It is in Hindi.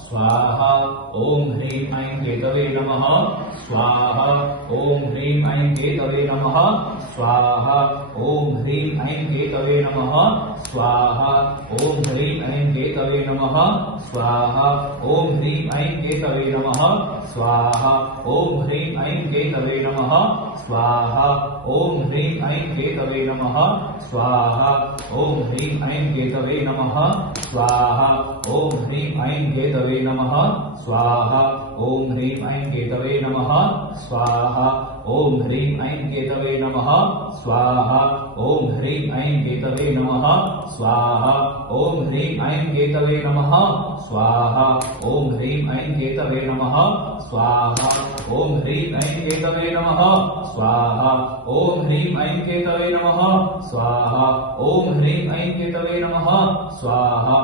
स्वाहा ओम ह्रीं ऐं केतवे नमः स्वाहा ओम ह्रीं ऐं केतवे नमः स्वाहा ओम ह्रीं ऐं केतवे नमः स्वाहा ओम ह्रीं ऐं केतवे नमः स्वाहा ओम ह्रीं ऐं केतवे नमः स्वाहा ओम ह्रीं ऐं केतवे नमः स्वाहा ओम ह्रीं ऐं केतवे नमः स्वाहा ओम ह्रीं ऐं केतवे नमः स्वाहा ओम ह्रीं ऐं केतवे नमः स्वाहा ओम ह्रीं ऐं केतवे नमः स्वाहा ओम ह्रीं ऐं केतवे नमः स्वाहा ओम ह्रीं ऐं केतवे नमः स्वाहा ओम ह्रीं ऐं केतवे नमः स्वाहा ओम ह्रीं ऐं केतवे नमः स्वाहा ओम ह्रीं ऐं केतवे नमः स्वाहा ओम ह्रीं ऐं केतवे नमः स्वाहा ओम ह्रीं ऐं केतवे नमः स्वाहा